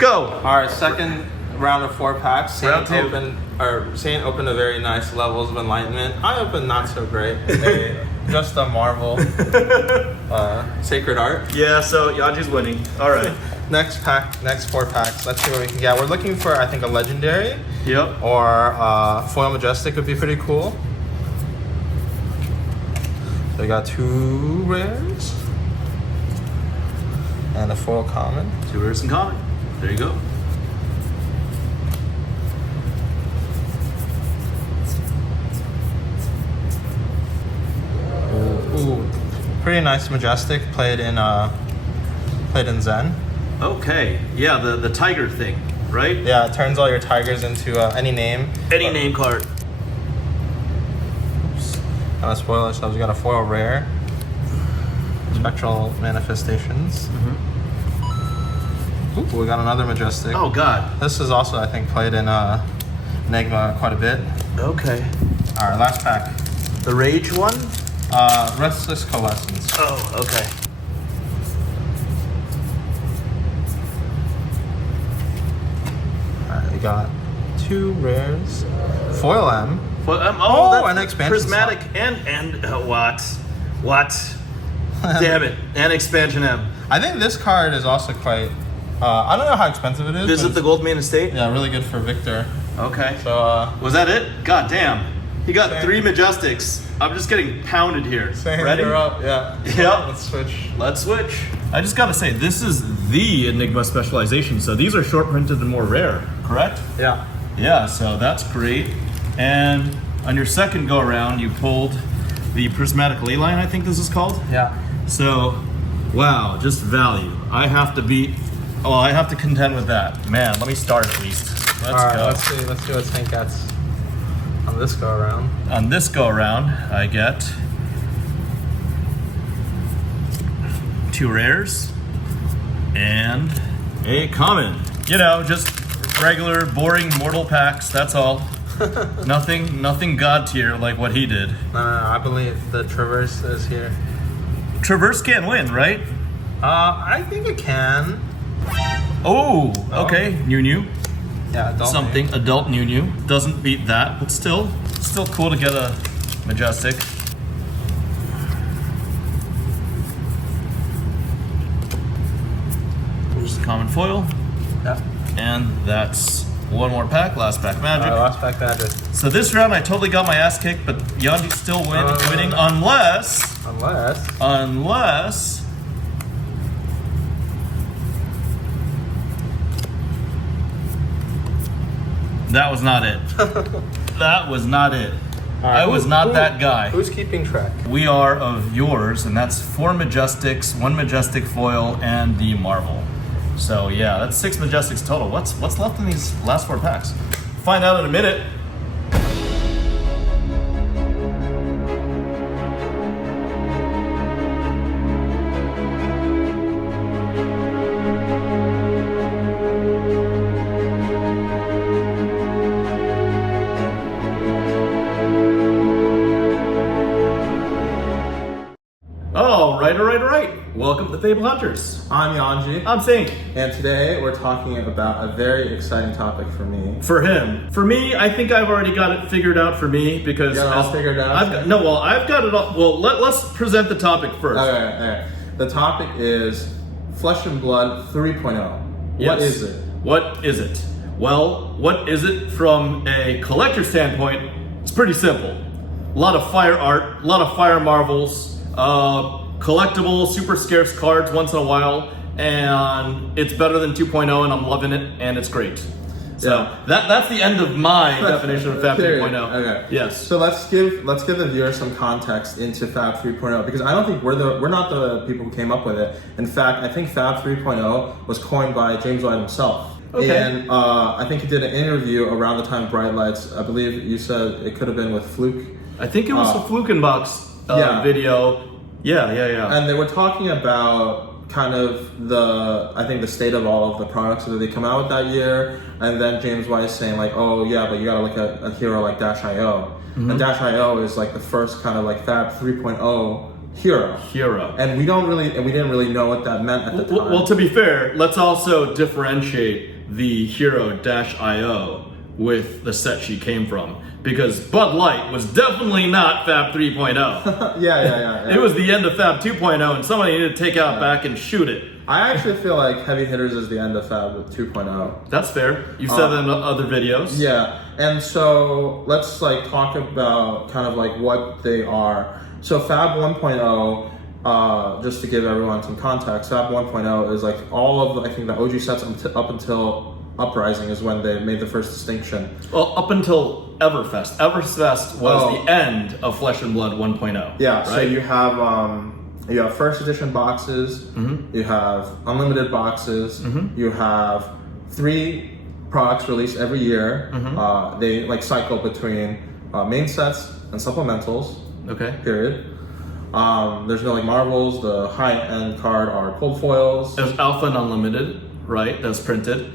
Go! Alright, second round of 4 packs. Round two. Saint opened a very nice levels of enlightenment. I opened not so great. Just a Marvel Sacred Art. Yeah, so Yuanji's winning. Alright. Next 4 packs. Let's see what we can get. We're looking for, I think, a legendary. Yep. Or foil majestic would be pretty cool. So we got 2 rares. And a foil common. 2 rares and common. There you go. Ooh, pretty nice majestic. Played in Zen. Okay. Yeah, the tiger thing, right? Yeah, it turns all your tigers into any name. Any name card. Kind of spoil ourselves. We got a foil rare. Spectral manifestations. Ooh, we got another majestic. Oh god. This is also, I think, played in Enigma quite a bit. Okay. All right, last pack. The rage one? Restless Coalescence. Oh, okay. All right, we got 2 rares. Foil M. Well, that's an expansion prismatic and what? Damn it! And expansion M. I think this card is also quite. I don't know how expensive it is. Visit the Goldman Estate. Yeah, really good for Victor. Okay. So was that it? God damn. He got Same. 3 majestics. I'm just getting pounded here. Ready? You're up. Yeah. Yep. Let's switch. Let's switch. I just gotta say, this is the Enigma specialization. So these are short printed and more rare, correct? Yeah. Yeah, so that's great. And on your second go around, you pulled the prismatic ley line, I think this is called. Yeah. So, wow, just value. I have to contend with that. Man, let me start at least. Let's go. Let's see what Saint gets on this go around. On this go around, I get 2 rares and a common. You know, just regular, boring mortal packs, that's all. Nothing god tier like what he did. No, I believe the Traverse is here. Traverse can't win, right? I think it can. Oh, okay. New. Yeah, adult Something name. adult new. Doesn't beat that, but still cool to get a majestic. There's the common foil. Yeah. And that's one more pack, last pack magic. Last pack magic. So this round I totally got my ass kicked, but Yuanji's still winning unless that was not it. That was not it. I was not that guy. Who's keeping track? We are of yours, and that's 4 majestics, 1 majestic foil, and the Marvel. So yeah, that's 6 majestics total. What's left in these last 4 packs? Find out in a minute. All right. Welcome to the FaBled Hunters. I'm Yuanji. I'm Saint. And today we're talking about a very exciting topic for me. For him. For me, I think I've already got it figured out for me because You got it all figured out? I've got it all. Well, let's present the topic first. Okay. The topic is Flesh and Blood 3.0. Yes. What is it? What is it? Well, what is it from a collector standpoint? It's pretty simple. A lot of fire art, a lot of fire marvels, collectible, super scarce cards once in a while, and it's better than 2.0, and I'm loving it, and it's great. So Yeah. that's the end of my definition of Fab Period. 3.0. Okay. Yes. So let's give the viewers some context into Fab 3.0 because I don't think we're not the people who came up with it. In fact, I think Fab 3.0 was coined by James White himself. Okay. And I think he did an interview around the time of Bright Lights. I believe you said it could have been with Fluke. I think it was the Flukenbox video. Yeah. And they were talking about kind of the state of all of the products that they come out with that year, and then James White saying like, oh yeah, but you gotta look at a hero like Dash.io. And Dash.io is like the first kind of like Fab 3.0 Hero. Hero. And we didn't really know what that meant at the time. Well, to be fair, let's also differentiate the Hero-IO with the set she came from, because Bud Light was definitely not Fab 3.0. Yeah. It was the end of Fab 2.0, and somebody needed to take it out back and shoot it. I actually feel like Heavy Hitters is the end of Fab 2.0. That's fair. You've said that in other videos. Yeah, and so let's like talk about kind of like what they are. So Fab 1.0, just to give everyone some context, Fab 1.0 is like all of the, I think the OG sets up until Uprising is when they made the first distinction. Well, up until Everfest. Everfest was the end of Flesh and Blood 1.0. Yeah, right? So you have first edition boxes, you have unlimited boxes, you have 3 products released every year. They like cycle between main sets and supplementals. Okay. Period. There's no like Marvels. The high-end card are cold foils. There's Alpha and Unlimited, right? That's printed.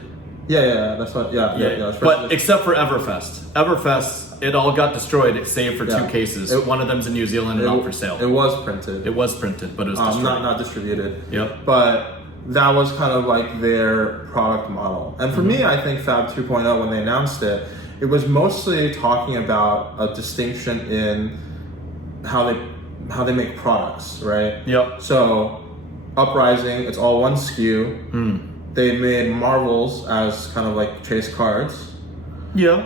Yeah. That's what. Yeah. That's but except for Everfest. Everfest, it all got destroyed, save for 2 cases. One of them's in New Zealand and out for sale. It was printed. It was printed, but it was destroyed. Not distributed. Yep. But that was kind of like their product model. And for me, I think Fab 2.0, when they announced it, it was mostly talking about a distinction in how they make products, right? Yep. So Uprising, it's all one SKU. They made Marvels as kind of like chase cards. Yeah.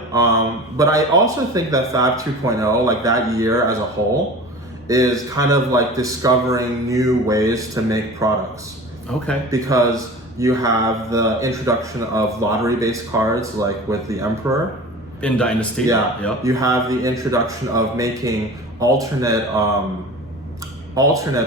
But I also think that Fab 2.0, like that year as a whole, is kind of like discovering new ways to make products. Okay. Because you have the introduction of lottery-based cards, like with the Emperor. In Dynasty. Yeah. Yep. You have the introduction of making alternate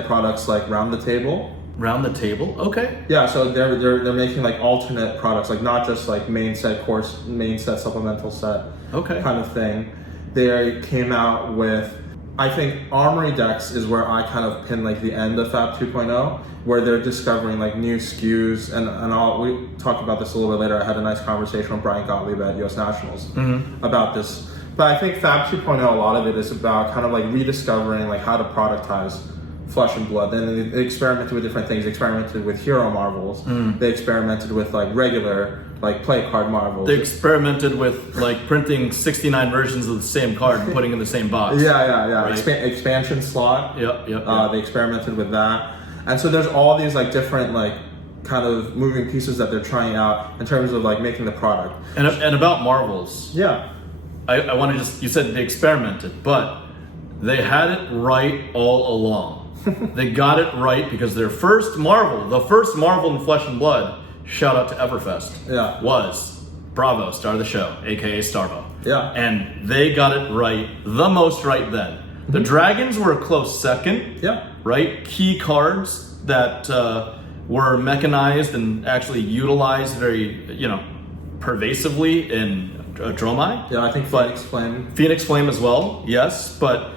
products like Round the Table. Round the Table. Okay. Yeah, so they're making like alternate products, like not just like main set, supplemental set, okay, kind of thing. They came out with, I think Armory decks is where I kind of pin like the end of Fab 2.0, where they're discovering like new SKUs, and we talk about this a little bit later. I had a nice conversation with Brian Gottlieb at US Nationals about this. But I think Fab 2.0, a lot of it is about kind of like rediscovering like how to productize Flesh and Blood. Then they experimented with different things. They experimented with hero Marvels. They experimented with like regular like play card Marvels. They experimented with like printing 69 versions of the same card and putting in the same box. Yeah. Right? Expansion slot. Yep. They experimented with that. And so there's all these like different like kind of moving pieces that they're trying out in terms of like making the product. And about Marvels. Yeah. I want to you said they experimented, but they had it right all along. They got it right because their first Marvel, the first Marvel in Flesh and Blood, shout out to Everfest, was Bravo, star of the show, aka Starvo. Yeah. And they got it right, the most right then. The Dragons were a close second. Yeah. Right? Key cards that were mechanized and actually utilized very, pervasively in Dromai. Yeah, I think Phoenix Flame. Phoenix Flame as well, yes. But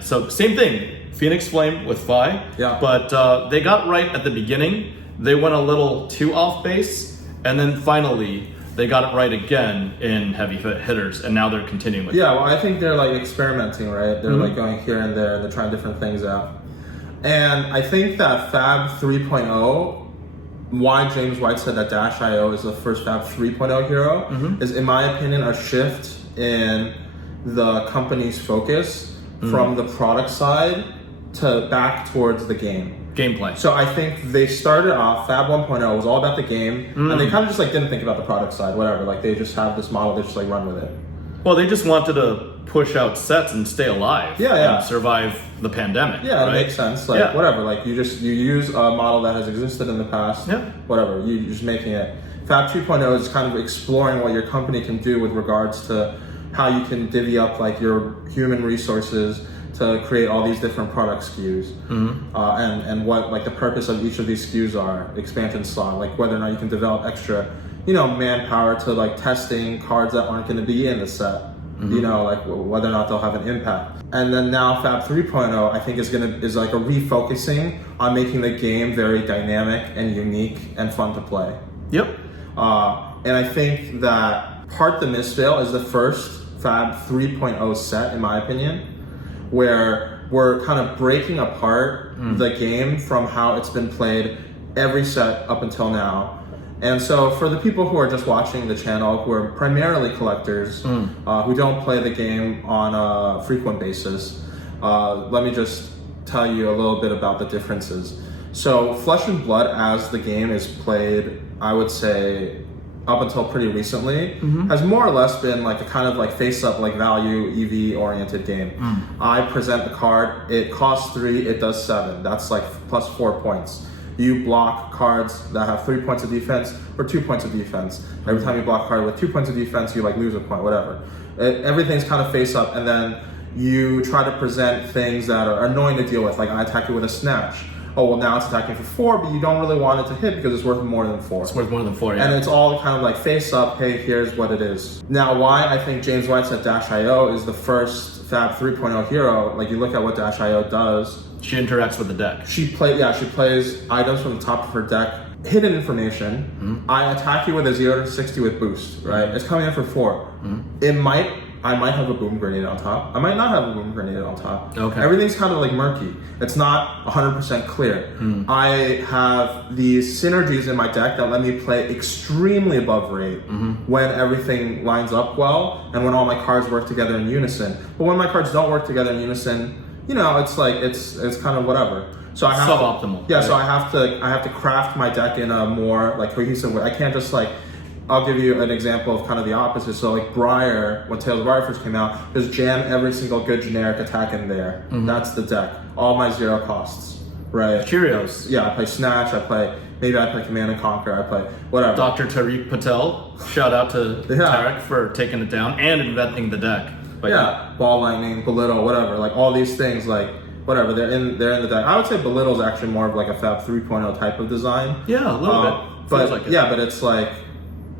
so same thing. Phoenix Flame with Phi. Yeah. But they got right at the beginning. They went a little too off base. And then finally, they got it right again in Heavy Hitters. And now they're continuing with it. Yeah, well, I think they're like experimenting, right? They're like going here and there and they're trying different things out. And I think that Fab 3.0, why James White said that Dash.io is the first Fab 3.0 hero, is in my opinion a shift in the company's focus from the product side to back towards the gameplay. So I think they started off, Fab 1.0 was all about the game, and they kind of just like didn't think about the product side, whatever. Like they just have this model, they just like run with it. Well, they just wanted to push out sets and stay alive. And survive the pandemic. Yeah, right? It makes sense. Like whatever. Like you use a model that has existed in the past. Yeah. Whatever. You're just making it. Fab 2.0 is kind of exploring what your company can do with regards to how you can divvy up like your human resources to create all these different product SKUs, and what like the purpose of each of these SKUs are. Expansion slot, like whether or not you can develop extra, manpower to like testing cards that aren't going to be in the set. Like whether or not they'll have an impact. And then now Fab 3.0, I think is like a refocusing on making the game very dynamic and unique and fun to play. Yep. And I think that Part the Misveil is the first Fab 3.0 set, in my opinion, where we're kind of breaking apart the game from how it's been played every set up until now. And so for the people who are just watching the channel, who are primarily collectors, who don't play the game on a frequent basis, let me just tell you a little bit about the differences. So Flesh and Blood as the game is played, I would say, up until pretty recently, has more or less been like a kind of like face-up, like value, EV oriented game. I present the card, it costs 3, it does 7. That's like plus 4 points. You block cards that have 3 points of defense or 2 points of defense. Every time you block a card with 2 points of defense, you like lose a point, whatever. Everything's kind of face up, and then you try to present things that are annoying to deal with. Like I attack you with a snatch. Oh, well now it's attacking for 4, but you don't really want it to hit because it's worth more than 4. It's worth more than 4, yeah. And it's all kind of like face up, hey, here's what it is. Now, why I think James White's at Dash.io is the first Fab 3.0 hero, like you look at what Dash.io does. She interacts with the deck. She plays items from the top of her deck, hidden information. I attack you with a 0 to 60 with boost, right? It's coming in for 4. I might have a boom grenade on top. I might not have a boom grenade on top. Okay. Everything's kind of like murky. It's not 100% clear. I have these synergies in my deck that let me play extremely above rate when everything lines up well and when all my cards work together in unison. But when my cards don't work together in unison, you know, it's like it's kind of whatever. So I have suboptimal. Yeah, right? So I have to craft my deck in a more like cohesive way. I can't just like, I'll give you an example of kind of the opposite. So like Briar, when Tales of Briar first came out, just jam every single good generic attack in there. That's the deck. All my 0 costs, right? Cheerios. Yeah, I play Snatch, maybe I play Command and Conquer, I play whatever. Dr. Tariq Patel, shout out to Tarek for taking it down and inventing the deck. But yeah, Ball Lightning, Belittle, whatever. Like all these things, like whatever, they're in the deck. I would say Belittle is actually more of like a Fab 3.0 type of design. Yeah, a little bit. But like yeah, but it's like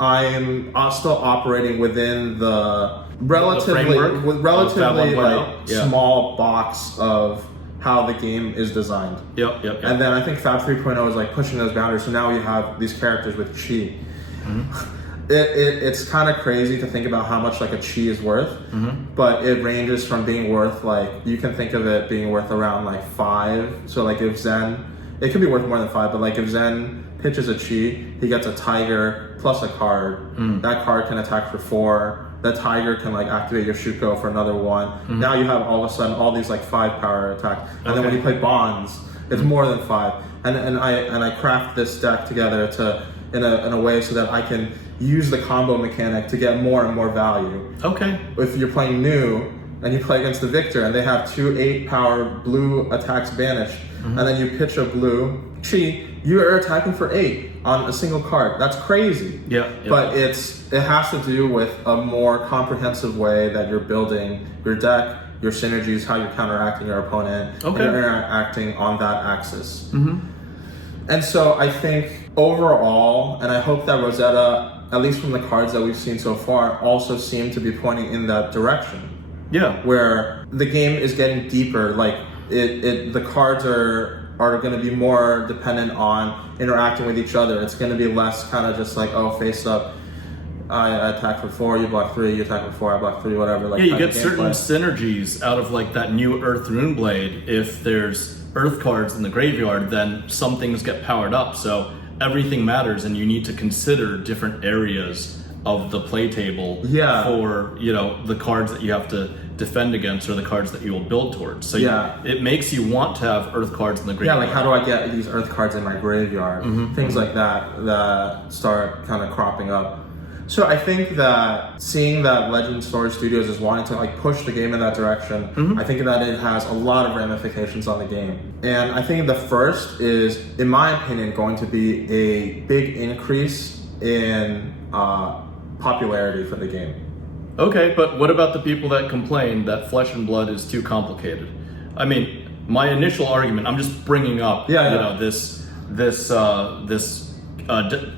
I'm still operating within the relatively like small box of how the game is designed. Yep. And then I think Fab 3.0 is like pushing those boundaries. So now we have these characters with chi. It's kind of crazy to think about how much like a chi is worth, but it ranges from being worth like, you can think of it being worth around like 5. So like if Zen, it could be worth more than 5, but like if Zen pitches a chi, he gets a tiger plus a card. That card can attack for 4. The tiger can like activate your Shuko for another 1. Now you have all of a sudden all these like 5 power attacks. And then when you play Bonds, it's more than 5. And I craft this deck together to in a way so that I can use the combo mechanic to get more and more value. Okay. If you're playing new and you play against the Victor and they have 2 8-power blue attacks banished, and then you pitch a blue chi, you are attacking for 8 on a single card. That's crazy. Yeah. But it has to do with a more comprehensive way that you're building your deck, your synergies, how you're counteracting your opponent, and you're interacting on that axis. And so I think overall, and I hope that Rosetta, at least from the cards that we've seen so far, also seem to be pointing in that direction. Yeah. Where the game is getting deeper, like the cards are going to be more dependent on interacting with each other. It's going to be less kind of just like, oh, face up, I attack for 4, you block 3, you attack for 4, I block 3, whatever. Like, yeah, you get certain synergies out of like that new Earth Runeblade. If there's Earth cards in the graveyard, then some things get powered up. So everything matters, and you need to consider different areas of the play table for, you know, the cards that you have to defend against or the cards that you will build towards. So it makes you want to have Earth cards in the graveyard. Yeah, like how do I get these Earth cards in my graveyard? Things like that start kind of cropping up. So I think that seeing that Legend Storage Studios is wanting to like push the game in that direction, I think that it has a lot of ramifications on the game. And I think the first is, in my opinion, going to be a big increase in popularity for the game. Okay, but what about the people that complain that Flesh and Blood is too complicated? I mean, my initial argument, I'm just bringing up, you know, this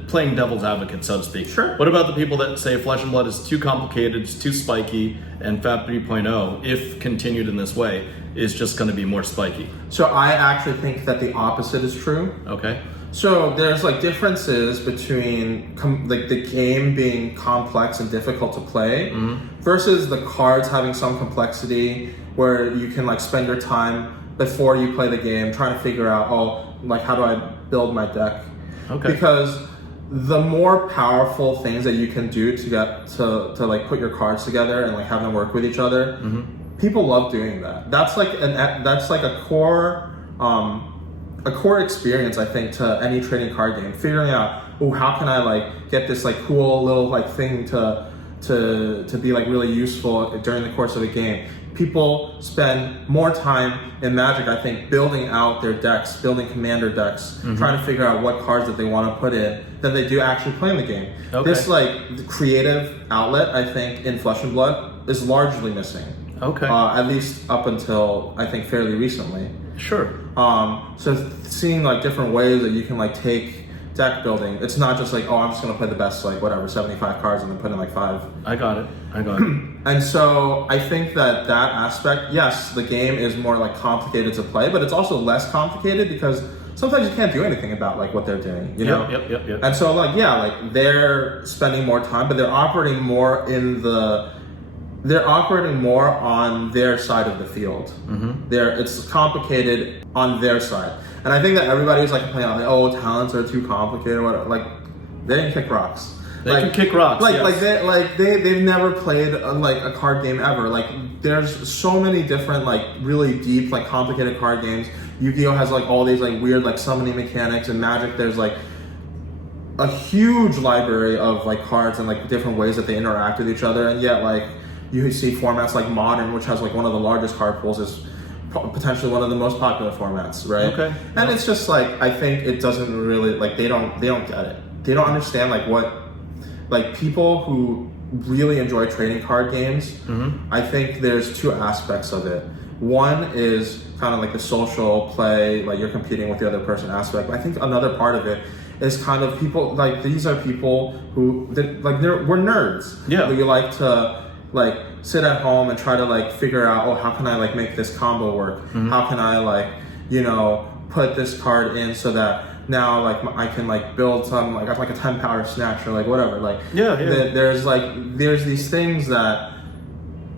playing devil's advocate, so to speak. Sure. What about the people that say Flesh and Blood is too complicated, it's too spiky, and Fab 3.0, if continued in this way, is just going to be more spiky? So I actually think that the opposite is true. Okay. So there's like differences between like the game being complex and difficult to play versus the cards having some complexity where you can like spend your time before you play the game trying to figure out, oh, like how do I build my deck? Okay. Because the more powerful things that you can do to get to like put your cards together and like have them work with each other, people love doing that. That's like a core experience, I think, to any trading card game. Figuring out, oh, how can I like get this like cool little like thing to be like really useful during the course of the game. People spend more time in Magic, I think, building out their decks, building commander decks, trying to figure out what cards that they want to put in than they do actually playing the game. Okay. This like creative outlet, I think, in Flesh and Blood is largely missing. Okay. At least up until I think fairly recently. Sure. So seeing like different ways that you can like take deck building, it's not just like, oh, I'm just gonna play the best like whatever 75 cards and then put in like 5. I got it. And so I think that aspect, yes, the game is more like complicated to play, but it's also less complicated because sometimes you can't do anything about like what they're doing, you know? Yep. And so like, yeah, like they're spending more time, but they're operating more on their side of the field. It's complicated on their side. And I think that everybody's like complaining, like, oh, talents are too complicated, whatever. Like, they can kick rocks. They can kick rocks. They've never played a card game ever. Like, there's so many different like really deep like complicated card games. Yu-Gi-Oh has like all these like weird like summoning mechanics, and Magic there's like a huge library of like cards and like different ways that they interact with each other. And yet like you see formats like Modern, which has like one of the largest card pools, is potentially one of the most popular formats, right? Okay. And it's just like, I think it doesn't really like they don't get it. They don't understand like what like people who really enjoy trading card games. I think there's two aspects of it. One is kind of like the social play, like you're competing with the other person aspect. But I think another part of it is kind of people like these are people who we're nerds. Yeah. We like to like sit at home and try to like figure out, oh, how can I like make this combo work? How can I like, you know, put this card in so that now like I can like build some like a 10 power snatch or like whatever. Like there's these things that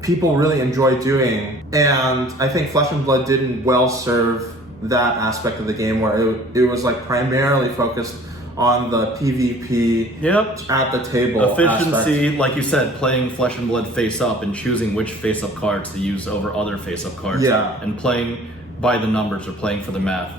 people really enjoy doing, and I think Flesh and Blood didn't well serve that aspect of the game where it was like primarily focused on the PvP at the table efficiency aspect. Like you said, playing Flesh and Blood face up and choosing which face up cards to use over other face up cards, and playing by the numbers or playing for the math.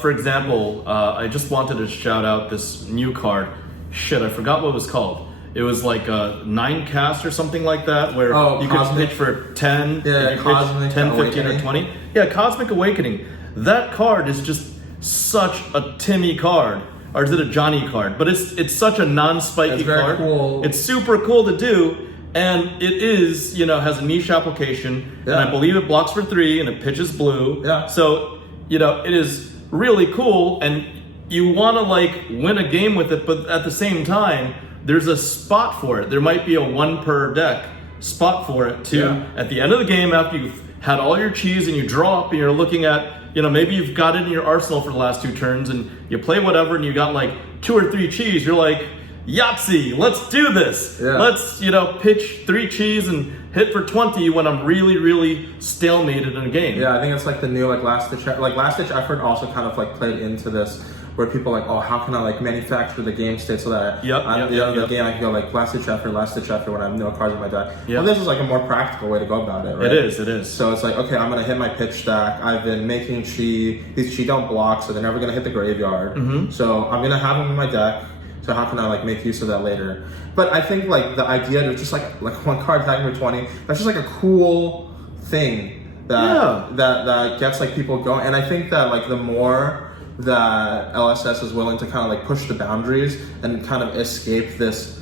For example, I just wanted to shout out this new card. Shit, I forgot what it was called. It was like a 9 cast or something like that, where you could pitch for 10, Cosmic 10, 15, Awakening. or 20. Yeah, Cosmic Awakening. That card is just such a Timmy card. Or is it a Johnny card? But it's such a non-spiky card. Cool. It's super cool to do, and it is, has a niche application, and I believe it blocks for 3 and it pitches blue. Yeah. So, it is really cool, and you want to like win a game with it, but at the same time, there's a spot for it. There might be a 1 per deck spot for it too. At the end of the game, after you've had all your cheese and you draw up and you're looking at, maybe you've got it in your arsenal for the last 2 turns and you play whatever and you got like 2 or 3 cheese, you're like, Yahtzee, let's do this. Let's, pitch 3 cheese and hit for 20 when I'm really, really stalemated in a game. Yeah, I think it's like the new last ditch effort also kind of like played into this, where people are like, oh, how can I like manufacture the game state so that the game I can go like last ditch effort when I have no cards in my deck. Well, this is like a more practical way to go about it, right? It is. So it's like, okay, I'm gonna hit my pitch stack. I've been making chi. These chi don't block, so they're never gonna hit the graveyard. So I'm gonna have them in my deck. So how can I like make use of that later? But I think like the idea of just like 1 card attacking for 20, that's just like a cool thing that gets like people going. And I think that like the more that LSS is willing to kind of like push the boundaries and kind of escape this,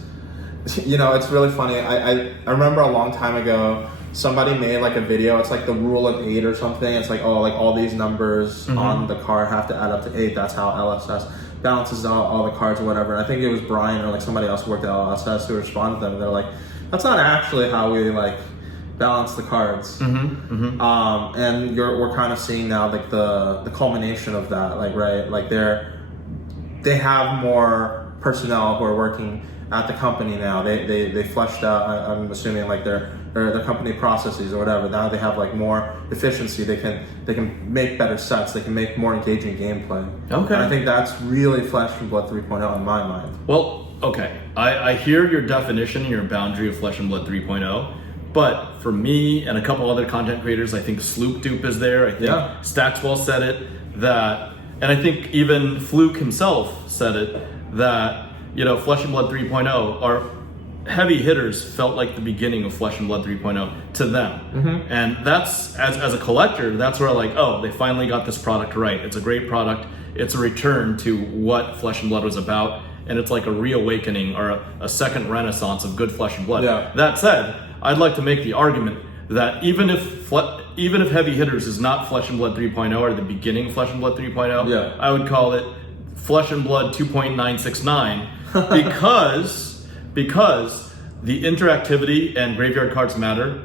it's really funny. I remember a long time ago, somebody made like a video, it's like the rule of 8 or something. It's like, oh, like all these numbers on the card have to add up to 8. That's how LSS balances out all the cards or whatever. And I think it was Brian or like somebody else who worked at LSS who responded to them. They're like, that's not actually how we like balance the cards. And we're kind of seeing now like the culmination of that, like, right, like they have more personnel who are working at the company now. They fleshed out, I'm assuming, like their company processes or whatever. Now they have like more efficiency. They can make better sets. They can make more engaging gameplay. Okay. And I think that's really Flesh and Blood 3.0 in my mind. Well, okay. I hear your definition and your boundary of Flesh and Blood 3.0. But for me and a couple other content creators, I think Sloop Dupe is there. I think Stackswell said it, and I think even Fluke himself said it, that, you know, Flesh and Blood 3.0 are heavy hitters felt like the beginning of Flesh and Blood 3.0 to them. And that's, as a collector, that's where like, oh, they finally got this product right. It's a great product. It's a return to what Flesh and Blood was about. And it's like a reawakening or a second renaissance of good Flesh and Blood. Yeah. That said, I'd like to make the argument that even if Heavy Hitters is not Flesh and Blood 3.0 or the beginning of Flesh and Blood 3.0, I would call it Flesh and Blood 2.969 because the interactivity and graveyard cards matter.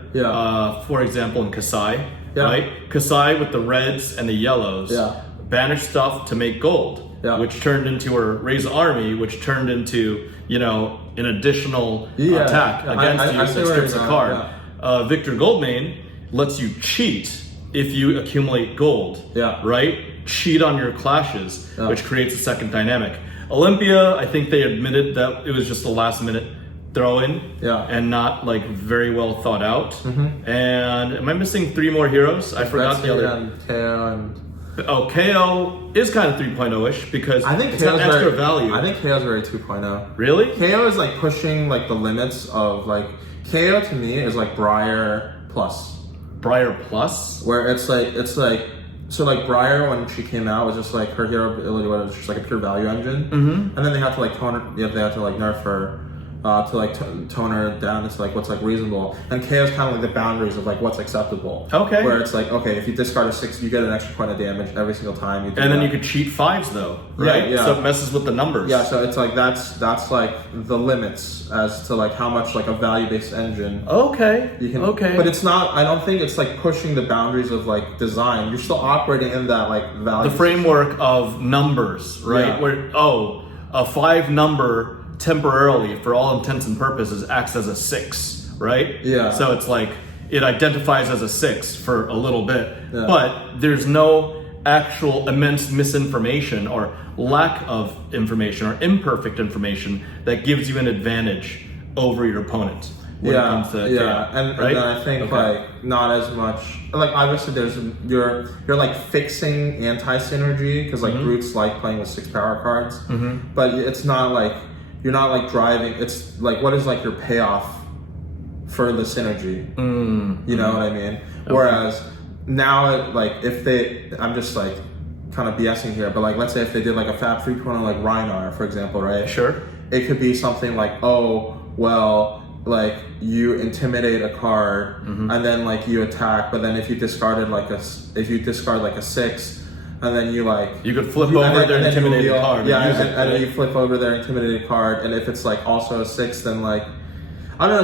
For example, in Kasai, right? Kasai with the reds and the yellows banished stuff to make gold. Which turned into a raise army, which turned into, you know, an additional attack against you that strips a card. Victor Goldmane lets you cheat if you accumulate gold, right? Cheat on your clashes, which creates a second dynamic. Olympia, I think they admitted that it was just a last minute throw in and not like very well thought out. And am I missing 3 more heroes? I forgot the other. KO is kind of 3.0-ish because I think it's got extra value. I think KO is very 2.0. Really? KO is like pushing like the limits of like, KO to me is like Briar Plus. Briar Plus? Where it's like, so like Briar when she came out was just like her hero ability was just like a pure value engine. And then they had to like tone her, they had to like nerf her to like tone her down to like what's like reasonable. And KO is kind of like the boundaries of like what's acceptable. Okay. Where it's like, okay, if you discard a 6, you get an extra point of damage every single time you do And then you could cheat 5s though, right? So it messes with the numbers. So it's like that's like the limits as to like how much like a value-based engine you can, but it's not, I don't think it's like pushing the boundaries of like design. You're still operating in that like value. The framework of numbers, right? Where a 5 number temporarily, for all intents and purposes, acts as a 6, right? So it's like it identifies as a 6 for a little bit, but there's no actual immense misinformation or lack of information or imperfect information that gives you an advantage over your opponent when it comes to and then I think like not as much like obviously there's you're like fixing anti-synergy because like brutes like playing with 6 power cards, but it's not like you're not like driving, it's like what is like your payoff for the synergy, you know what I mean? Whereas now like if they, I'm just like kind of BSing here, but like let's say if they did like a Fab 3.0 like Rhinar for example, right? It could be something like, oh well, like you intimidate a card and then like you attack, but then if you discarded like if you discard like a 6 and then you like you could flip over their intimidated card. And then you flip over their intimidated card, and if it's like also a 6, then like I don't know,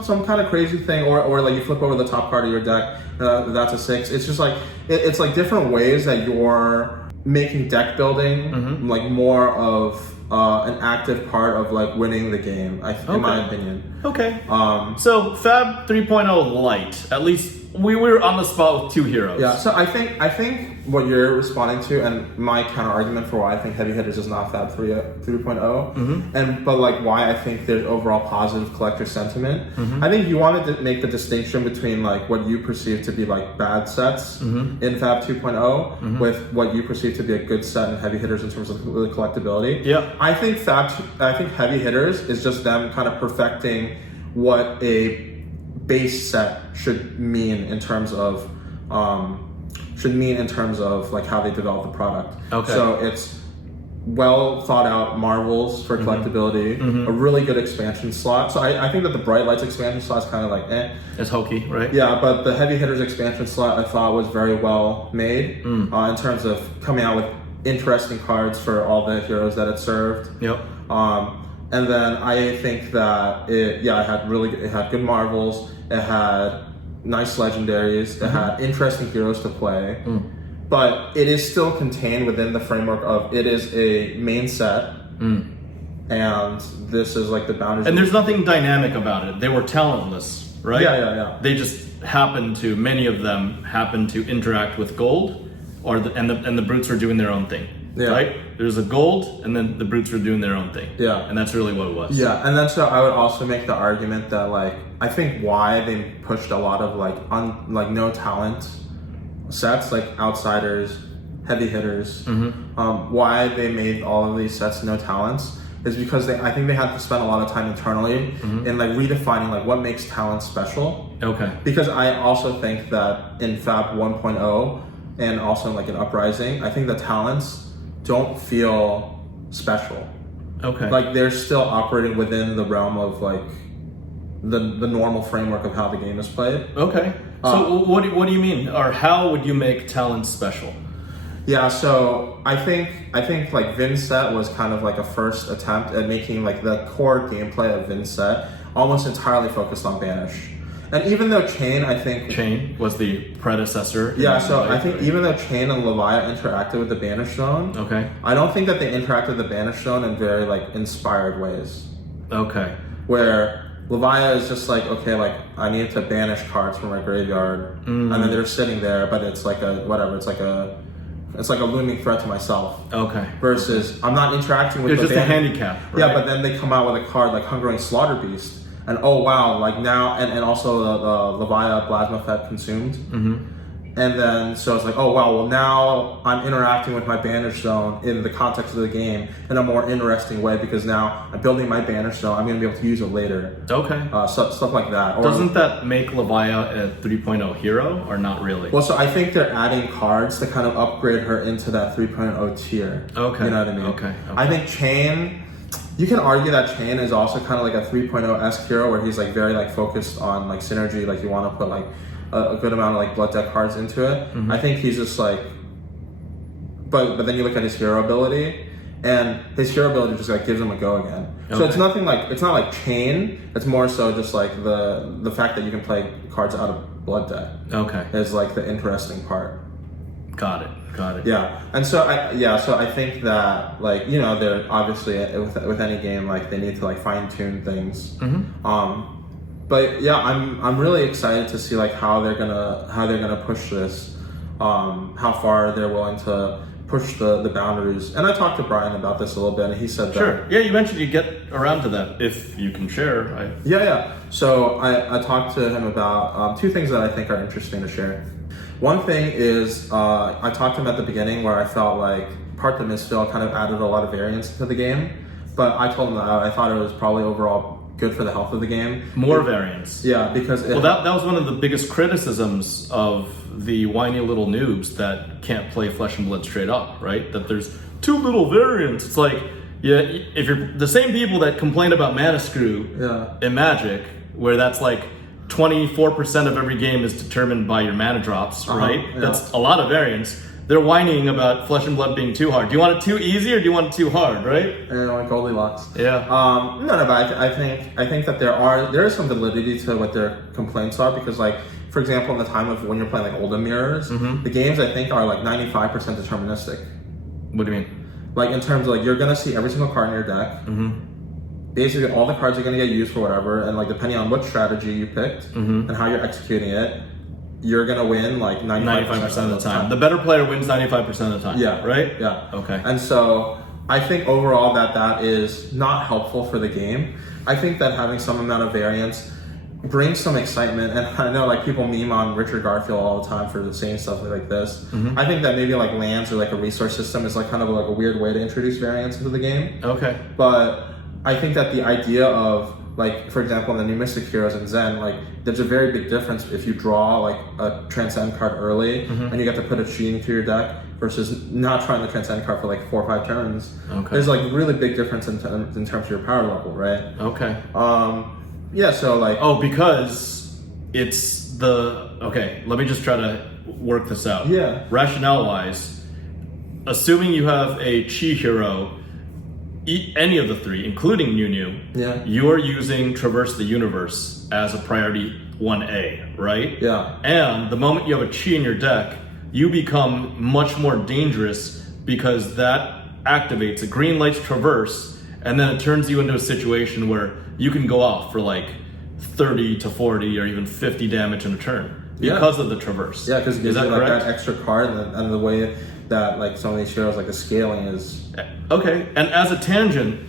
some kind of crazy thing, or like you flip over the top card of your deck, that's a 6. It's just like it's like different ways that you're making deck building like more of an active part of like winning the game. In my opinion. So Fab 3.0 Lite, at least we were on the spot with 2 heroes. So I think what you're responding to, and my counter argument for why I think Heavy Hitters is not Fab 3.0, and but like why I think there's overall positive collector sentiment. I think you wanted to make the distinction between like what you perceive to be like bad sets in Fab 2.0 with what you perceive to be a good set in Heavy Hitters in terms of the collectability. I think Heavy Hitters is just them kind of perfecting what a base set should mean in terms of like how they develop the product. So it's well thought out marvels for collectability, a really good expansion slot. So I think that the Bright Lights expansion slot is kind of like it's hokey, right? But the Heavy Hitters expansion slot I thought was very well made in terms of coming out with interesting cards for all the heroes that it served. And then I think that it had good marvels, it had nice legendaries, it had interesting heroes to play, but it is still contained within the framework of it is a main set, and this is like the boundaries. And there's nothing dynamic about it. They were talentless, right? Yeah. They just many of them happen to interact with gold, and the brutes were doing their own thing, right? There's a gold, and then the brutes were doing their own thing. Yeah. And that's really what it was. Yeah, and then so I would also make the argument that like I think why they pushed a lot of like no talent sets, like outsiders, heavy hitters, why they made all of these sets no talents is because I think they had to spend a lot of time internally in like redefining like what makes talent special. Okay. Because I also think that in Fab 1.0 and also like in Uprising, I think the talents don't feel special. Okay. Like they're still operating within the realm of like the normal framework of how the game is played. Okay. So what do you mean, or how would you make talent special? Yeah, so I think like Vinset was kind of like a first attempt at making like the core gameplay of Vinset almost entirely focused on Banish. And even though Chain was the predecessor. Yeah, so I think even though Chain and Levia interacted with the Banish Zone, okay, I don't think that they interacted with the Banish Zone in very like inspired ways. Okay. Where Levia is just like, okay, like I need to banish cards from my graveyard, and then they're sitting there, but it's like it's like a looming threat to myself. Okay. Versus I'm not interacting with. It's just a handicap. Right? Yeah, but then they come out with a card like Hungering Slaughter Beast, and oh wow, like now, and also the Levia Plasma Fed consumed. And then, so it's like, oh wow, well now I'm interacting with my Banish Zone in the context of the game in a more interesting way because now I'm building my Banish Zone, I'm going to be able to use it later. Okay. Stuff like that. Or, doesn't that make Levia a 3.0 hero, or not really? Well, so I think they're adding cards to kind of upgrade her into that 3.0 tier. Okay. You know what I mean? Okay. I think Chain, you can argue that Chain is also kind of like a 3.0-esque hero where he's like very like focused on like synergy, like you want to put like a good amount of like blood deck cards into it. I think he's just like, but then you look at his hero ability, and his hero ability just like gives him a go again. So it's nothing like, it's not like Chain. It's more so just like the fact that you can play cards out of blood deck. Okay. Is like the interesting part. Got it. Yeah, and so I think that like they're obviously with any game like they need to like fine tune things. But yeah, I'm really excited to see like how they're gonna push this, how far they're willing to push the boundaries. And I talked to Brian about this a little bit, and he said sure. Yeah, you mentioned you get around to that if you can share. Yeah. So I talked to him about two things that I think are interesting to share. One thing is I talked to him at the beginning where I felt like Part the Misfill kind of added a lot of variance to the game, but I told him that I thought it was probably overall good for the health of the game. More variance. Yeah, because that was one of the biggest criticisms of the whiny little noobs that can't play Flesh and Blood straight up, right? That there's too little variance. It's like, yeah, if you're the same people that complain about Mana Screw in Magic, where that's like 24% of every game is determined by your mana drops, right? Yeah. That's a lot of variance. They're whining about Flesh and Blood being too hard. Do you want it too easy or do you want it too hard, right? And like Goldilocks. Yeah. No, but I think that there is some validity to what their complaints are because like, for example, in the time of when you're playing like Oldham Mirrors, the games I think are like 95% deterministic. What do you mean? Like in terms of like you're gonna see every single card in your deck. Basically, all the cards are gonna get used for whatever, and like depending on what strategy you picked and how you're executing it, you're gonna win like 95% of the time. The better player wins 95% of the time. Yeah. Right? Yeah. Okay. And so I think overall that is not helpful for the game. I think that having some amount of variance brings some excitement, and I know like people meme on Richard Garfield all the time for saying stuff like this. I think that maybe like lands or like a resource system is like kind of like a weird way to introduce variance into the game. Okay. But I think that the idea of like, for example, in the new Mystic Heroes in Zen, like there's a very big difference if you draw like a Transcend card early and you get to put a Chi into your deck versus not trying the Transcend card for like 4 or 5 turns. Okay. There's like really big difference in terms of your power level, right? Okay. Yeah, so like... Oh, because it's the... Okay, let me just try to work this out. Yeah. Rationale-wise, assuming you have a Chi hero, any of the 3, including Nunu, you're using Traverse the Universe as a priority 1A, right? Yeah. And the moment you have a Chi in your deck, you become much more dangerous because that activates, a green light's traverse, and then it turns you into a situation where you can go off for like 30 to 40 or even 50 damage in a turn because of the traverse. Yeah, because it gives you like correct? that extra card, and the way that like some of these heroes, like the scaling is... Okay, and as a tangent,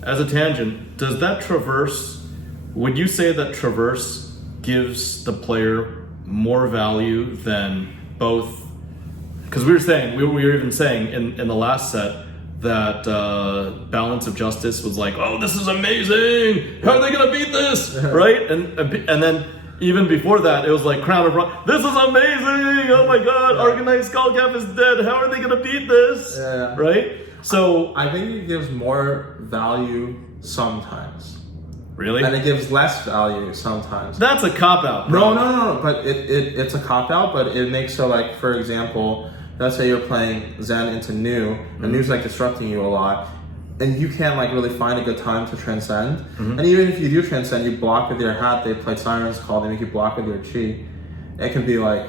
does that traverse, would you say that traverse gives the player more value than both? Because we were even saying in the last set that Balance of Justice was like, oh, this is amazing, how are they gonna beat this, right? And then even before that, it was like Crown of Rock, this is amazing, oh my god, Arcanite Skullcap is dead, how are they gonna beat this, right? So I think it gives more value sometimes. Really? And it gives less value sometimes. That's a cop-out. No, but it's a cop-out, but it makes so, like, for example, let's say you're playing Zen into New, and New's like disrupting you a lot, and you can't like really find a good time to transcend. And even if you do transcend, you block with your hat, they play Siren's Call, they make you block with your chi. It can be like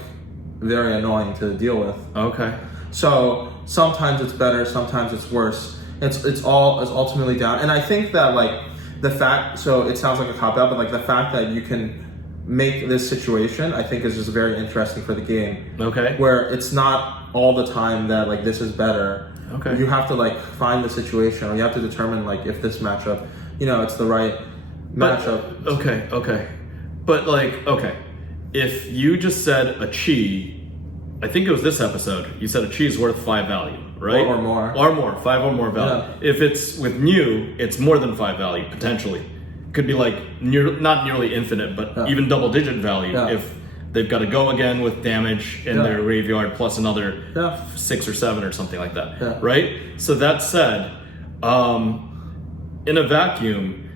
very annoying to deal with. Okay. So sometimes it's better, sometimes it's worse. It's ultimately down. And I think that like the fact, so it sounds like a cop out, but like the fact that you can make this situation, I think is just very interesting for the game. Okay. Where it's not all the time that like this is better. Okay. You have to like find the situation, or you have to determine like if this matchup, it's the right matchup. Okay. But like, okay, if you just said a chi, I think it was this episode, you said a chi is worth 5 value, right? Or more. 5 or more value. Yeah. If it's with New, it's more than 5 value, potentially. Could be like, not nearly infinite, but even double digit value if they've got to go again with damage in their graveyard plus another 6 or 7 or something like that, right? So that said, in a vacuum,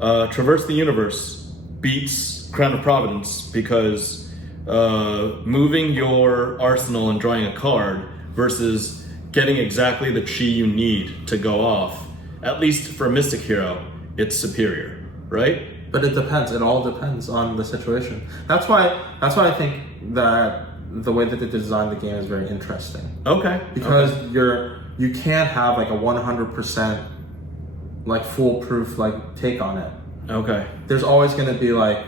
Traverse the Universe beats Crown of Providence because moving your arsenal and drawing a card versus getting exactly the chi you need to go off, at least for a Mystic hero, it's superior, right? But it depends. It all depends on the situation. That's why I think that the way that they designed the game is very interesting. Okay. Because you can't have like a 100% like foolproof like take on it. Okay. There's always going to be like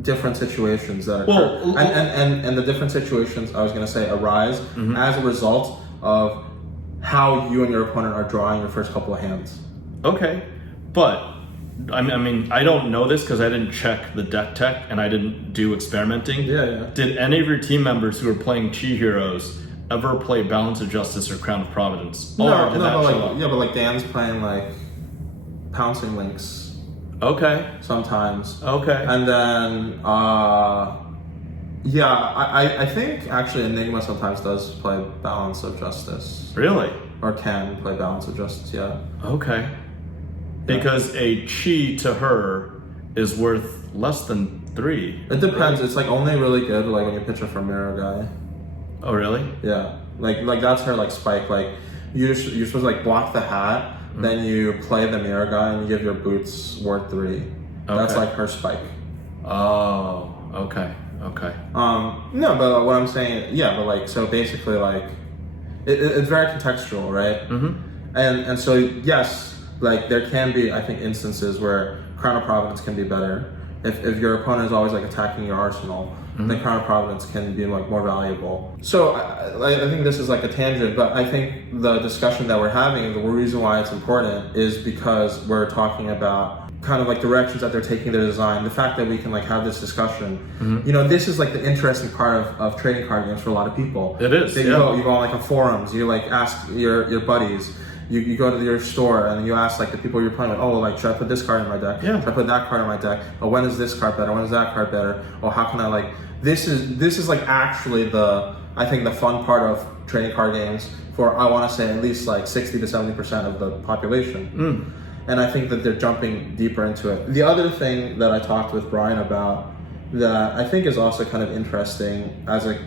different situations that occur. Well, and the different situations, I was going to say, arise as a result of how you and your opponent are drawing your first couple of hands. Okay, but I mean, I don't know this because I didn't check the deck tech and I didn't do experimenting. Yeah. Did any of your team members who are playing Chi heroes ever play Balance of Justice or Crown of Providence? No, but like Dan's playing like Pouncing Links. Okay. Sometimes. Okay. And then, I think actually Enigma sometimes does play Balance of Justice. Really? Or can play Balance of Justice, yeah. Okay. Because a chi to her is worth less than 3. It depends. Right? It's like only really good like when you pitch her for Mirror Guy. Oh really? Yeah. Like that's her like spike. Like you're supposed to like block the hat, then you play the Mirror Guy and you give your boots worth 3. Okay. That's like her spike. Oh, okay. No, but what I'm saying, but like so basically like it's very contextual, right? And so yes. Like there can be, I think, instances where Crown of Providence can be better. If your opponent is always like attacking your arsenal, then Crown of Providence can be like more valuable. So I think this is like a tangent, but I think the discussion that we're having, the reason why it's important is because we're talking about kind of like directions that they're taking their design. The fact that we can like have this discussion, this is like the interesting part of trading card games for a lot of people. It is. You go on like a forums, you like ask your buddies. You go to your store and you ask like the people you're playing with, oh, like should I put this card in my deck? Yeah. Should I put that card in my deck? Oh, when is this card better? When is that card better? Oh, how can I like this is like actually I think the fun part of trading card games for I want to say at least like 60 to 70% of the population. And I think that they're jumping deeper into it. The other thing that I talked with Brian about that I think is also kind of interesting as it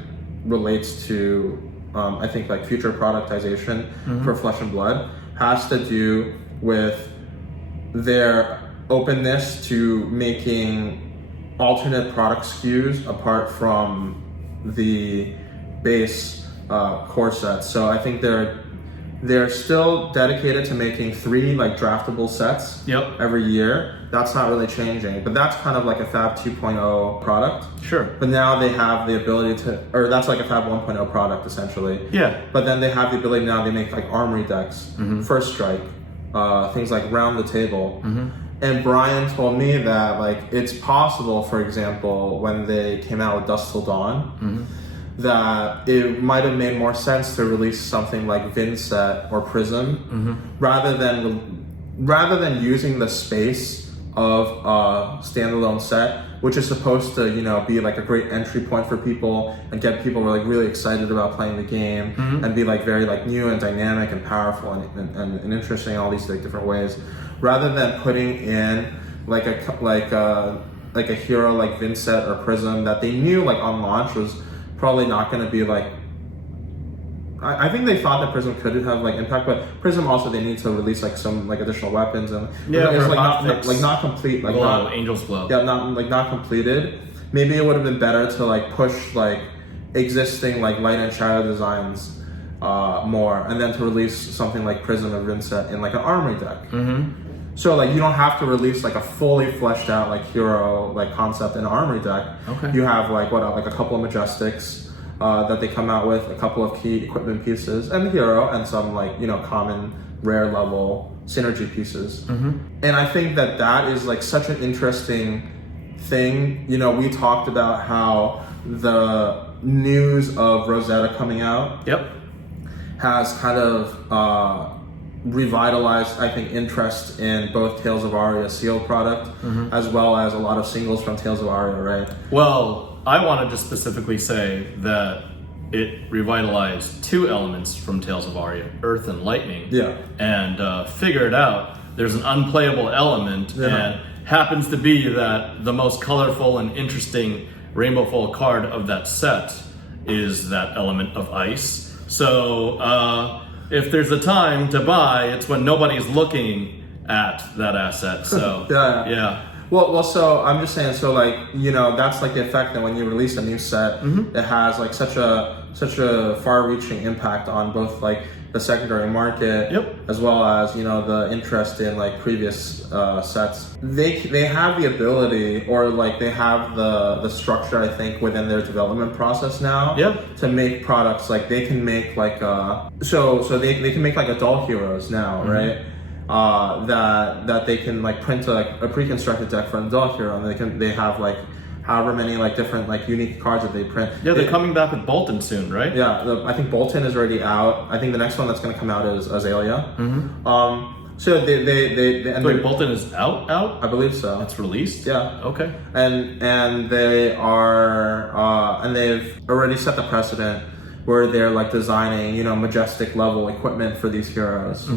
relates to I think like future productization for Flesh and Blood has to do with their openness to making alternate product SKUs apart from the base core sets. So I think they're still dedicated to making 3 like draftable sets every year. That's not really changing, but that's kind of like a Fab 2.0 product. Sure. But now they have the ability to, or that's like a Fab 1.0 product essentially. Yeah. But then they have the ability now, they make like armory decks, first strike, things like round the table. And Brian told me that like it's possible, for example, when they came out with Dusk Till Dawn, that it might have made more sense to release something like Vinset or Prism rather than using the space of a standalone set, which is supposed to, you know, be like a great entry point for people and get people like really excited about playing the game and be like very like new and dynamic and powerful and interesting in all these like different ways, rather than putting in like a hero like Vinset or Prism that they knew like on launch was probably not going to be like. I think they thought that Prism could have like impact, but Prism also they need to release like some like additional weapons and it's like not complete, like not Angel's Flow. Yeah, not completed. Maybe it would have been better to like push like existing like light and shadow designs more, and then to release something like Prism or Vinset in like an armory deck. So like you don't have to release like a fully fleshed out like hero like concept in an armory deck. You have like like a couple of Majestics that they come out with, a couple of key equipment pieces, and the hero, and some like, you know, common rare level synergy pieces. And I think that is like such an interesting thing. You know, we talked about how the news of Rosetta coming out has kind of revitalized, I think, interest in both Tales of Aria sealed product as well as a lot of singles from Tales of Aria, right? Well, I wanted to specifically say that it revitalized 2 elements from Tales of Aria, Earth and Lightning. And figured out there's an unplayable element, and happens to be that the most colorful and interesting Rainbow Foil card of that set is that element of ice. So if there's a time to buy, it's when nobody's looking at that asset. So yeah. Well, so I'm just saying, so like, you know, that's like the effect that when you release a new set, it has like such a far-reaching impact on both like the secondary market as well as, you know, the interest in like previous sets. They have the ability, or like they have the structure, I think, within their development process now to make products like they can make like so they can make like adult heroes now, right? That they can like print a pre-constructed deck for an adult hero, and they have like however many like different like unique cards that they print. They're coming back with Bolton soon, right? I think Bolton is already out. I think the next one that's going to come out is Azalea. So Wait, Bolton is out? I believe so. It's released? Yeah. Okay. And they are and they've already set the precedent where they're like designing, you know, majestic level equipment for these heroes.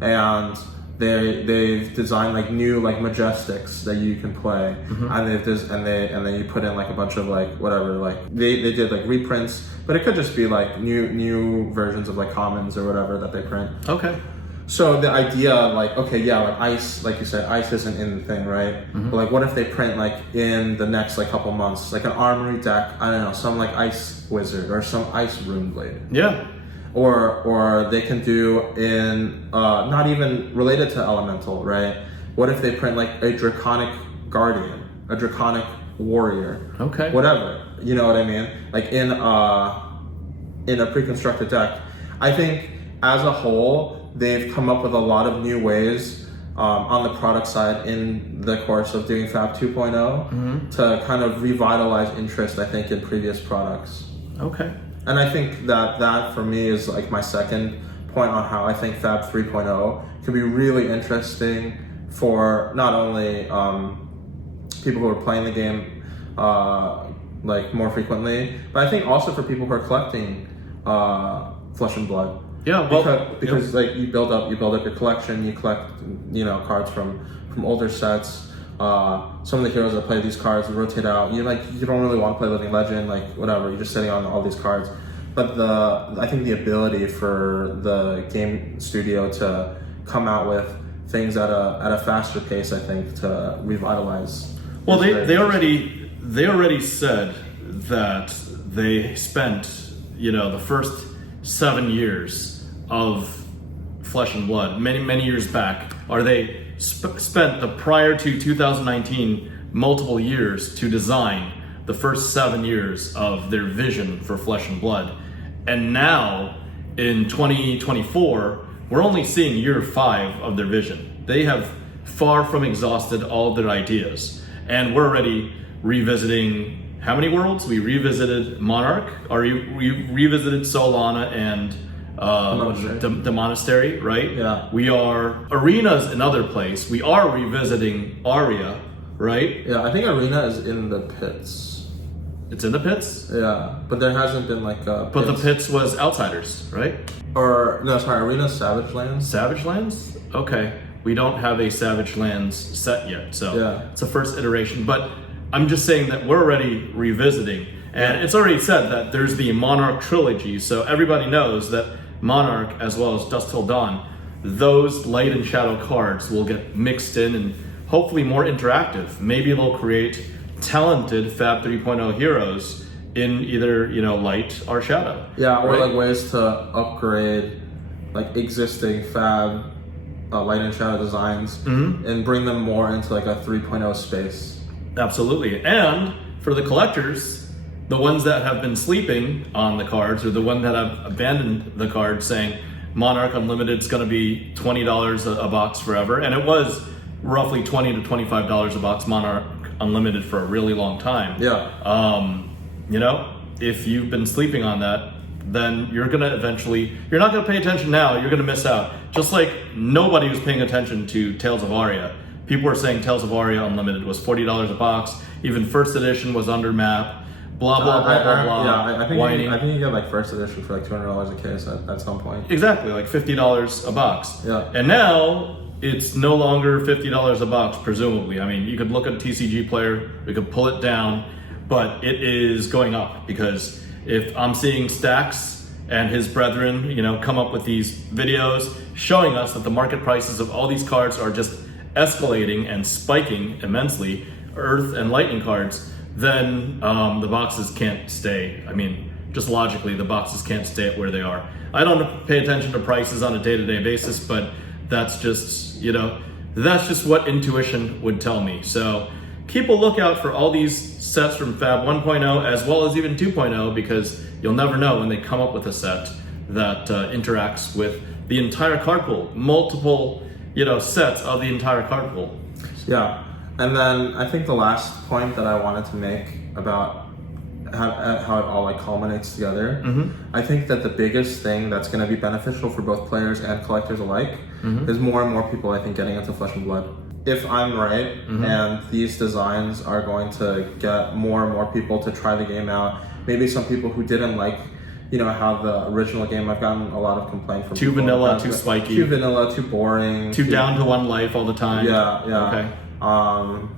And they've designed like new like Majestics that you can play, and and then you put in like a bunch of like whatever, like they did like reprints, but it could just be like new versions of like commons or whatever that they print. Okay. So the idea, like, okay, yeah, like ice, like you said, ice isn't in the thing, right? But like, what if they print like in the next like couple months, like an armory deck, I don't know, some like ice wizard or some ice rune blade. Yeah. Or they can do in not even related to elemental, right? What if they print like a draconic guardian, a draconic warrior? Okay. Whatever, you know what I mean? Like in a pre-constructed deck. I think as a whole, they've come up with a lot of new ways on the product side in the course of doing Fab 2.0 to kind of revitalize interest, I think, in previous products. Okay. And I think that for me is like my second point on how I think Fab 3.0 can be really interesting for not only people who are playing the game like more frequently, but I think also for people who are collecting Flesh and Blood. Yeah, well, because like you build up your collection, you collect, you know, cards from older sets. Some of the heroes that play these cards rotate out. You don't really want to play Living Legend, like whatever. You're just sitting on all these cards. But I think the ability for the game studio to come out with things at a faster pace, I think, to revitalize. Well, they already said that they spent the first 7 years of Flesh and Blood, many years back, or they spent the prior to 2019 multiple years to design the first 7 years of their vision for Flesh and Blood. And now in 2024, we're only seeing year 5 of their vision. They have far from exhausted all of their ideas. And we're already revisiting how many worlds? We revisited Monarch, or we revisited Solana and the monastery, right? Yeah. We are Arena's another place. We are revisiting Aria, right? Yeah, I think Arena is in the pits. It's in the pits? Yeah, but there hasn't been like a But the pits was Outsiders, right? Or, no, sorry, Arena's Savage Lands. Savage Lands? Okay. We don't have a Savage Lands set yet, so Yeah. it's the first iteration. But I'm just saying that we're already revisiting, and it's already said that there's the Monarch trilogy, so everybody knows that Monarch, as well as Dusk Till Dawn, those light and shadow cards will get mixed in and hopefully more interactive. Maybe they'll create talented Fab 3.0 heroes in either light or shadow. Yeah, or right? like ways to upgrade like existing Fab light and shadow designs and bring them more into like a 3.0 space. Absolutely. And for the collectors, the ones that have been sleeping on the cards, or the one that have abandoned the card saying Monarch Unlimited is going to be $20 a box forever, and it was roughly $20 to $25 a box Monarch Unlimited for a really long time. Yeah. If you've been sleeping on that, then you're not gonna pay attention now, you're gonna miss out. Just like nobody was paying attention to Tales of Aria. People were saying Tales of Aria Unlimited was $40 a box, even first edition was under map, blah, blah, blah, blah, blah. Yeah, whining. I think you get like first edition for like $200 a case at some point. Exactly, like $50 a box. Yeah. And now, it's no longer $50 a box, presumably. I mean, you could look at TCG Player, we could pull it down, but it is going up, because if I'm seeing Stacks and his brethren, come up with these videos showing us that the market prices of all these cards are just escalating and spiking immensely, Earth and Lightning cards, then the boxes can't stay. I mean, just logically, the boxes can't stay at where they are. I don't pay attention to prices on a day-to-day basis, but that's just what intuition would tell me. So keep a lookout for all these sets from Fab 1.0 as well as even 2.0, because you'll never know when they come up with a set that interacts with the entire card pool, multiple sets of the entire card pool. Yeah, and then I think the last point that I wanted to make about how it all like culminates together. I think that the biggest thing that's going to be beneficial for both players and collectors alike is more and more people, I think, getting into Flesh and Blood. If I'm right, and these designs are going to get more and more people to try the game out, maybe some people who didn't like how the original game, I've gotten a lot of complaint from too people vanilla, too spiky, too vanilla, too boring, too down to one life all the time. Yeah. Okay.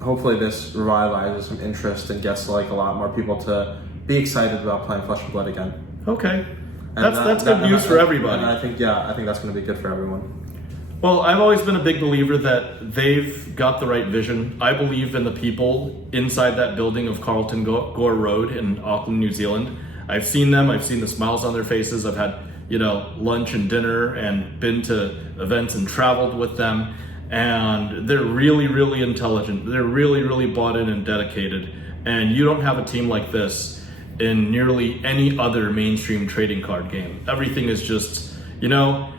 Hopefully this revitalizes some interest and gets like a lot more people to be excited about playing Flesh and Blood again. Okay. That's good news for everybody. And I think that's going to be good for everyone. Well, I've always been a big believer that they've got the right vision. I believe in the people inside that building of Carlton Gore Road in Auckland, New Zealand. I've seen them. I've seen the smiles on their faces. I've had, lunch and dinner and been to events and traveled with them. And they're really, really intelligent. They're really, really bought in and dedicated. And you don't have a team like this in nearly any other mainstream trading card game. Everything is just,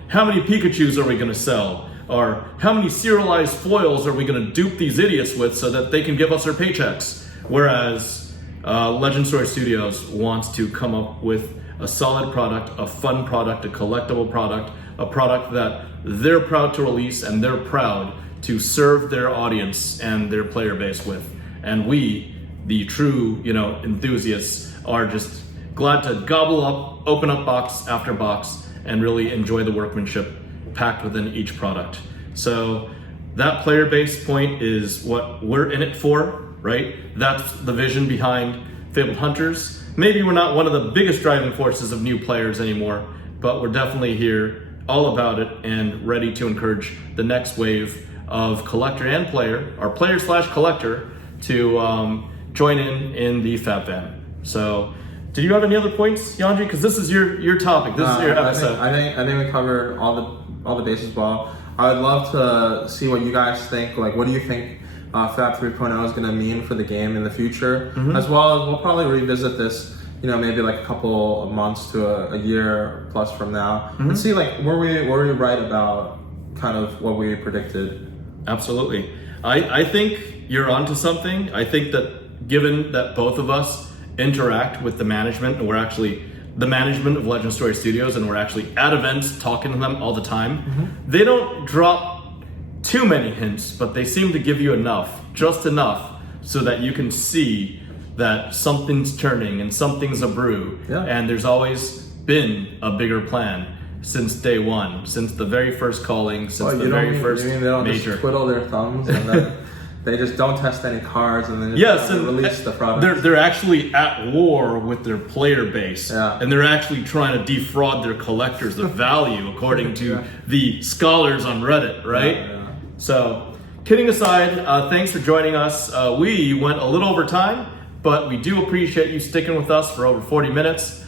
how many Pikachus are we going to sell? Or how many serialized foils are we going to dupe these idiots with so that they can give us their paychecks? Whereas Legend Story Studios wants to come up with a solid product, a fun product, a collectible product, a product that they're proud to release and they're proud to serve their audience and their player base with. And we, the true, enthusiasts, are just glad to gobble up, open up box after box, and really enjoy the workmanship packed within each product. So that player base point is what we're in it for, right? That's the vision behind FaBled Hunters. Maybe we're not one of the biggest driving forces of new players anymore, but we're definitely here, all about it, and ready to encourage the next wave of collector and player, or player/collector, to join in the Fab Fam. So Did you have any other points, Yuanji? Because this is your topic. This is your episode. I think we covered all the bases well. I would love to see what you guys think. Like, what do you think Fab 3.0 is going to mean for the game in the future? As well as we'll probably revisit this, maybe like a couple of months to a year plus from now, and see like were we right about kind of what we predicted. Absolutely. I think you're onto something. I think that given that both of us interact with the management, and we're actually the management of Legend Story Studios, and we're actually at events talking to them all the time, they don't drop too many hints, but they seem to give you enough, just enough, so that you can see that something's turning and something's a brew. Yeah. And there's always been a bigger plan since day one, since the very first calling, since the very first you mean they don't major. Just twiddle their thumbs and then they just don't test any cards and then Yes, just and release the product. They're actually at war with their player base, Yeah. and they're actually trying to defraud their collectors of value, according to the scholars on Reddit, right? Yeah. So, kidding aside, thanks for joining us. We went a little over time, but we do appreciate you sticking with us for over 40 minutes.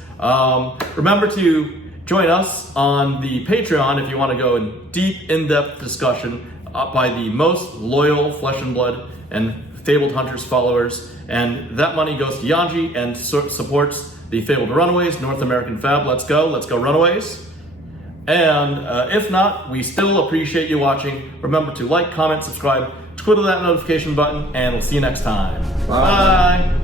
Remember to join us on the Patreon if you want to go in deep, in-depth discussion by the most loyal Flesh and Blood and FaBled Hunters followers. And that money goes to Yuanji and supports the FaBled Runaways, North American Fab. Let's go Runaways. And if not, we still appreciate you watching. Remember to like, comment, subscribe, twiddle that notification button, and we'll see you next time. Bye.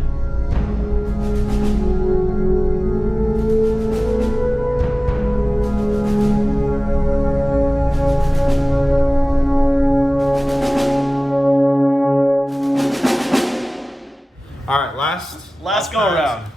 All right, last go around.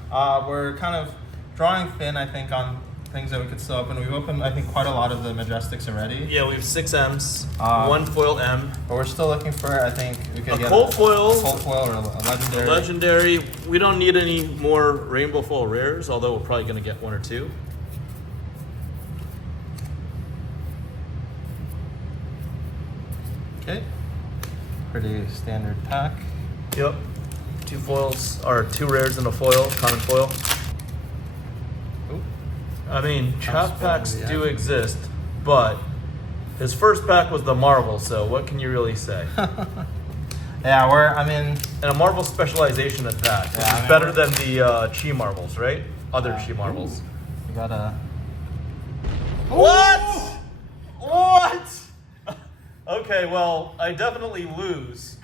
We're kind of drawing thin, I think, on things that we could still open. We've opened, I think, quite a lot of the Majestics already. Yeah, we have 6 M's, 1 foiled M. But we're still looking for, I think, we could get cold foil. a cold foil or a legendary. Legendary. We don't need any more rainbow foil rares, although we're probably going to get 1 or 2. Okay. Pretty standard pack. Yep. 2 foils, or 2 rares and a foil, common foil. Ooh. I mean, chop packs yeah. do exist, but his first pack was the Marvel, so what can you really say? Yeah, and a Marvel specialization at that, which is better than the Chi Marvels, right? Other Chi Marvels. We got a... What? What? Okay, well, I definitely lose.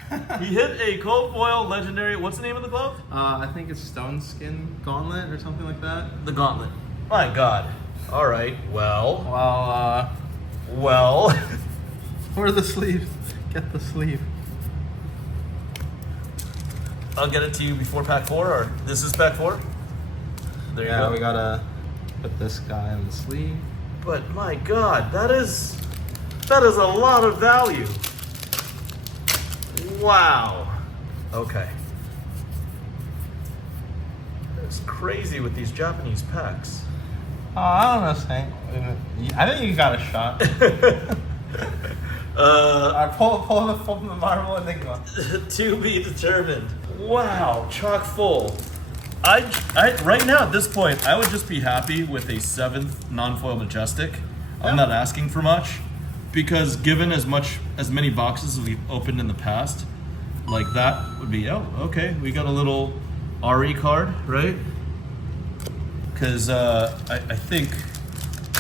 He hit a cold foil legendary. What's the name of the glove? I think it's Stone Skin Gauntlet or something like that. The Gauntlet. My God. All right. Well. Well, where's the sleeve? Get the sleeve. I'll get it to you before pack 4, or this is pack 4. There you go. We gotta put this guy in the sleeve. But my God, that is a lot of value. Wow. Okay. It's crazy with these Japanese packs. I don't know, Saint. I think you got a shot. Pull from the Marvel Enigma. To be determined. Wow, chock full. I right now at this point, I would just be happy with a 7th non-foil Majestic. I'm not asking for much, because given as many boxes we've opened in the past, like that would be, oh, okay, we got a little RE card, right? Because I think,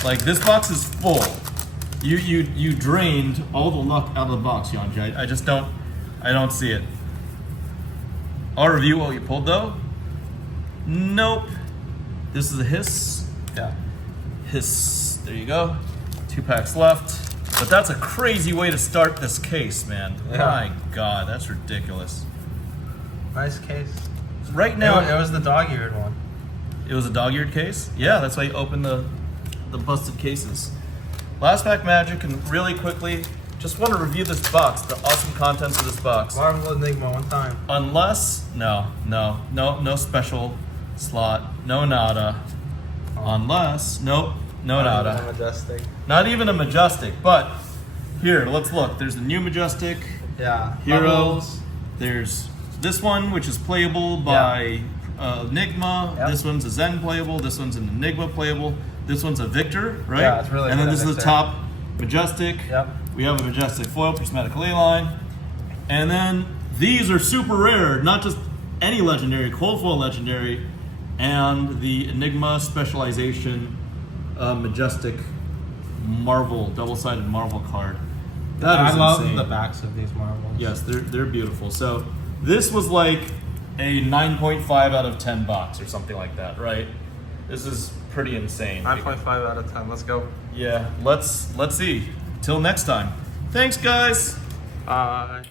like, this box is full. You drained all the luck out of the box, Yuanji. I don't see it. I'll review what you pulled though. Nope. This is a hiss. Yeah. Hiss. There you go. 2 packs left. But that's a crazy way to start this case, man. Yeah. My God, that's ridiculous. Nice case. Right now, It was the dog-eared one. it was a dog-eared case. Yeah, that's why you open the busted cases. Last pack magic, and really quickly, just want to review this box, the awesome contents of this box. Marvel Enigma one time. Unless, no special slot, no nada. Unless, nope, no nada. Majestic. Not even a Majestic, but here, let's look. There's the new Majestic, Yeah. Hero. Bubbles. There's this one, which is playable by Enigma. Yep. This one's a Zen playable. This one's an Enigma playable. This one's a Victor, right? Yeah, it's really And then good this at is the Victor. top Majestic. Yep. We have a Majestic foil prismatic clay line. And then these are super rare, not just any legendary, cold foil legendary, and the Enigma Specialization Majestic Marvel, double-sided Marvel card. That is I love insane. the backs of these marbles. Yes, they're beautiful. So this was like a 9.5 out of 10 box or something like that, right? This is pretty insane. 9.5 out of 10. Let's go. Yeah, let's see. Till next time. Thanks, guys. Bye.